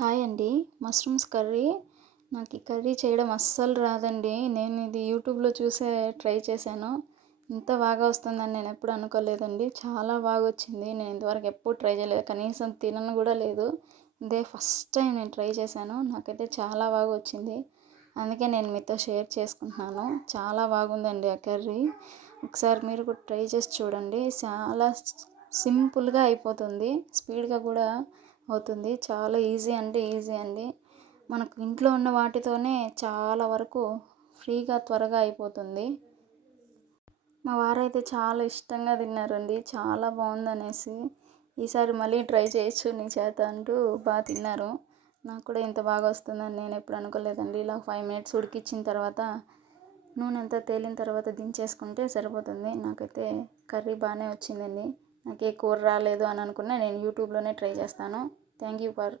Hi అండి. Mushrooms curry. నాకు ఈ కర్రీ చేయడం అస్సలు రాదండి. నేను ఇది యూట్యూబ్‌లో చూసే ట్రై చేశాను. ఇంత బాగా వస్తుందని నేనెప్పుడు అనుకోలేదండి. చాలా బాగొచ్చింది. నేను ఇంతవరకు ఎప్పుడు ట్రై చేయలేదు. కనీసం తినను గూడా లేదు. ఇదే ఫస్ట్ టైం నేను ట్రై చేశాను. నాకైతే చాలా బాగా వచ్చింది. అందుకే నేను మీతో షేర్ చేసుకుంటున్నాను. చాలా బాగుందండి ఆ కర్రీ. ఒకసారి మీరు కూడా ట్రై చేసి చూడండి. చాలా సింపుల్‌గా అయిపోతుంది. స్పీడ్‌గా కూడా అవుతుంది. చాలా ఈజీ అంటే ఈజీ అండి. మనకు ఇంట్లో ఉన్న వాటితోనే చాలా వరకు ఫ్రీగా త్వరగా అయిపోతుంది. మా వారైతే చాలా ఇష్టంగా తిన్నారండి. చాలా బావుందనేసి. ఈసారి మళ్ళీ ట్రై చేయొచ్చు నీ చేత అంటూ తిన్నారు. నాకు కూడా ఇంత బాగా వస్తుందని నేనెప్పుడు అనుకోలేదండి. ఇలా 5 మినిట్స్ ఉడికిచ్చిన తర్వాత నూనెంతా తేలిన తర్వాత దించేసుకుంటే సరిపోతుంది. నాకైతే కర్రీ బానే వచ్చిందండి. నాకే కూర రాలేదు అని అనుకున్నా నేను యూట్యూబ్‌లోనే ట్రై చేస్తాను. Thank you for